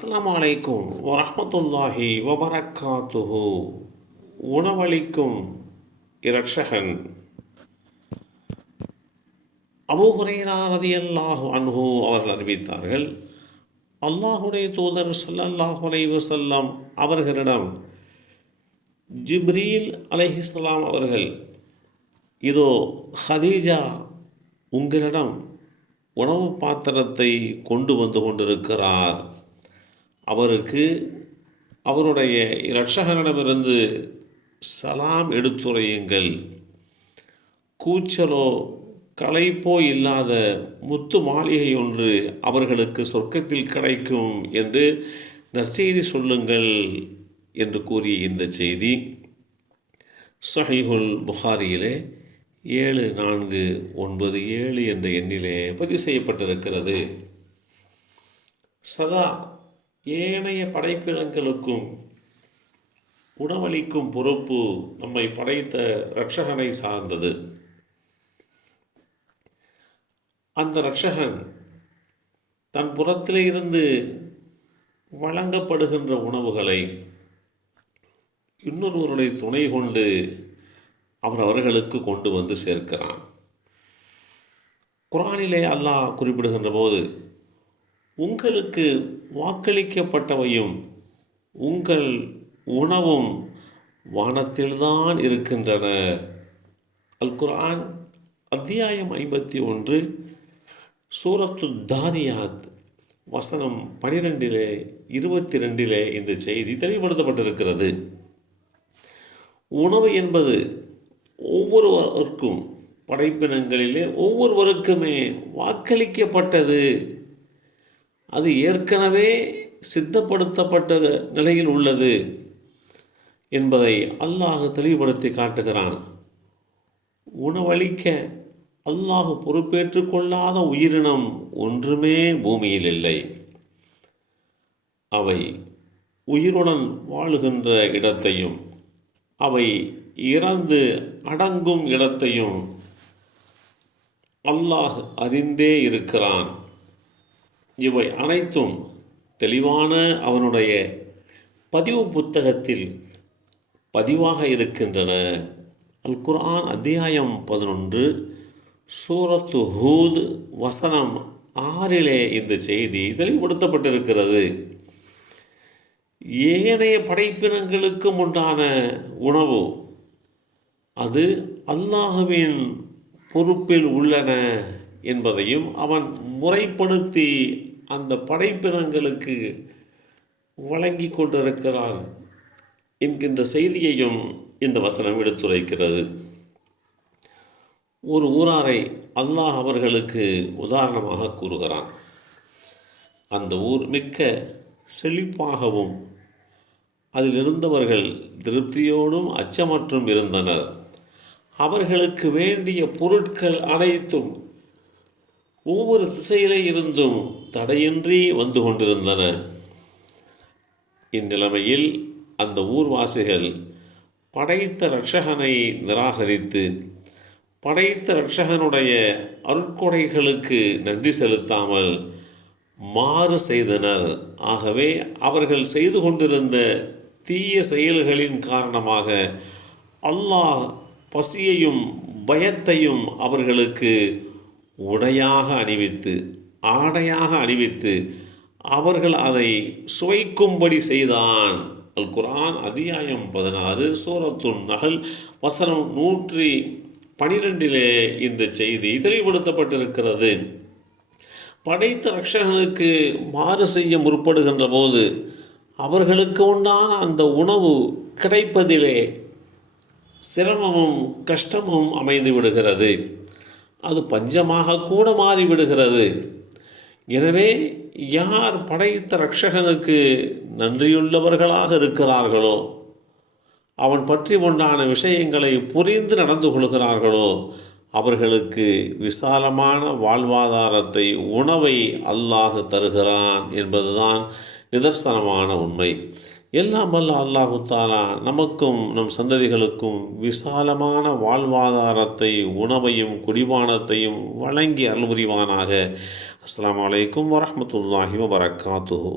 அஸ்ஸலாமு அலைக்கும் வரஹ்மத்துல்லாஹி வபரக்காத்துஹு. உணவளிக்கும் இரட்சகன் அபூ ஹுரைரா ரலியல்லாஹு அன்ஹு அவர்கள் அறிவித்தார்கள், அல்லாஹுடைய தூதர் ஸல்லல்லாஹு அலைஹி வஸல்லம் அவர்களிடம் ஜிப்ரீல் அலைஹிஸ்ஸலாம் அவர்கள், இதோ ஹதீஜா உங்களிடம் உணவு பாத்திரத்தை கொண்டு வந்து கொண்டிருக்கிறார், அவருக்கு அவருடைய இரட்சகனிடமிருந்து சலாம் எடுத்துரையுங்கள், கூச்சலோ களைப்போ இல்லாத முத்து மாளிகை ஒன்று அவர்களுக்கு சொர்க்கத்தில் கிடைக்கும் என்று நற்செய்தி சொல்லுங்கள் என்று கூறிய இந்த செய்தி ஸஹீஹுல் புகாரியிலே 7497 என்ற எண்ணிலே பதிவு செய்யப்பட்டிருக்கிறது. சதா ஏனைய படைப்பினங்களுக்கும் உணவளிக்கும் பொறுப்பு நம்மை படைத்த இரட்சகனை சார்ந்தது. அந்த இரட்சகன் தன் புறத்திலே இருந்து வழங்கப்படுகின்ற உணவுகளை இன்னொருவருடைய துணை கொண்டு அவர்களுக்கு கொண்டு வந்து சேர்க்கிறான். குர்ஆனிலே அல்லாஹ் குறிப்பிடுகின்ற போது, உங்களுக்கு வாக்களிக்கப்பட்டவையும் உங்கள் உணவும் வானத்தில்தான் இருக்கின்றன. அல் குர்ஆன் அத்தியாயம் 51 சூரத்து தாரியாத் வசனம் 12 22 இந்த செய்தி தெளிவுபடுத்தப்பட்டிருக்கிறது. உணவு என்பது ஒவ்வொருவருக்கும், படைப்பினங்களிலே ஒவ்வொருவருக்குமே வாக்களிக்கப்பட்டது. அது ஏற்கனவே சித்தப்படுத்தப்பட்ட நிலையில் உள்ளது என்பதை அல்லாஹ் தெளிவுபடுத்தி காட்டுகிறான். உணவளிக்க அல்லாஹ் பொறுப்பேற்று கொள்ளாத உயிரினம் ஒன்றுமே பூமியில் இல்லை. அவை உயிருடன் வாழுகின்ற இடத்தையும் அவை இறந்து அடங்கும் இடத்தையும் அல்லாஹ் அறிந்தே இருக்கிறான். இவை அனைத்தும் தெளிவான அவனுடைய பதிவு புத்தகத்தில் பதிவாக இருக்கின்றன. அல் குர்ஆன் அத்தியாயம் 11 சூரத்து ஹூத் வசனம் 6 இந்த செய்தி தெளிவுபடுத்தப்பட்டிருக்கிறது. ஏனைய படைப்பினங்களுக்கும் உண்டான உணவு அது அல்லாஹுவின் பொறுப்பில் உள்ளன என்பதையும் அவன் முறைப்படுத்தி அந்த படைப்பினங்களுக்கு வழங்கி கொண்டிருக்கிறான் என்கின்ற செய்தியையும் இந்த வசனம் எடுத்துரைக்கிறது. ஒரு ஊராரை அல்லாஹ் அவர்களுக்கு உதாரணமாக கூறுகிறான். அந்த ஊர் மிக்க செழிப்பாகவும் அதில் இருந்தவர்கள் திருப்தியோடும் அச்சமற்றும் இருந்தனர். அவர்களுக்கு வேண்டிய பொருட்கள் அனைத்தும் ஒவ்வொரு திசையிலே இருந்தும் தடையின்றி வந்து கொண்டிருந்தன. இந்நிலைமையில் அந்த ஊர்வாசிகள் படைத்த இரட்சகனை நிராகரித்து படைத்த இரட்சகனுடைய அருட்கொடைகளுக்கு நன்றி செலுத்தாமல் மாறு செய்தனர். ஆகவே அவர்கள் செய்து கொண்டிருந்த தீய செயல்களின் காரணமாக அல்லாஹ் பசியையும் பயத்தையும் அவர்களுக்கு உடையாக அணிவித்து ஆடையாக அணிவித்து அவர்கள் அதை சுவைக்கும்படி செய்தான். அல் குர்ஆன் அத்தியாயம் 16 சூரத்து நஹல் வசனம் 112 இந்த செய்தி தெளிவுபடுத்தப்பட்டிருக்கிறது. படைத்த இரட்சகனுக்கு மாறு செய்ய முற்படுகின்ற போது அவர்களுக்கு உண்டான அந்த உணவு கிடைப்பதிலே சிரமமும் கஷ்டமும் அமைந்து விடுகிறது. அது பஞ்சமாக கூட மாறிவிடுகிறது. எனவே யார் படைத்த இரட்சகனுக்கு நன்றியுள்ளவர்களாக இருக்கிறார்களோ, அவன் பற்றி உண்டான விஷயங்களை புரிந்து நடந்து கொள்கிறார்களோ, அவர்களுக்கு விசாலமான வாழ்வாதாரத்தை உணவை அல்லாஹ் தருகிறான் என்பதுதான் நிதர்சனமான உண்மை. எல்லாம் வல்ல அல்லாஹு தஆலா நமக்கும் நம் சந்ததிகளுக்கும் விசாலமான வாழ்வாதாரத்தை, உணவையும் குடிபானத்தையும் வழங்கி அருள் புரிவானாக. அஸ்ஸலாமு அலைக்கும் வரஹ்மத்துல்லாஹி வபரக்காத்துஹு.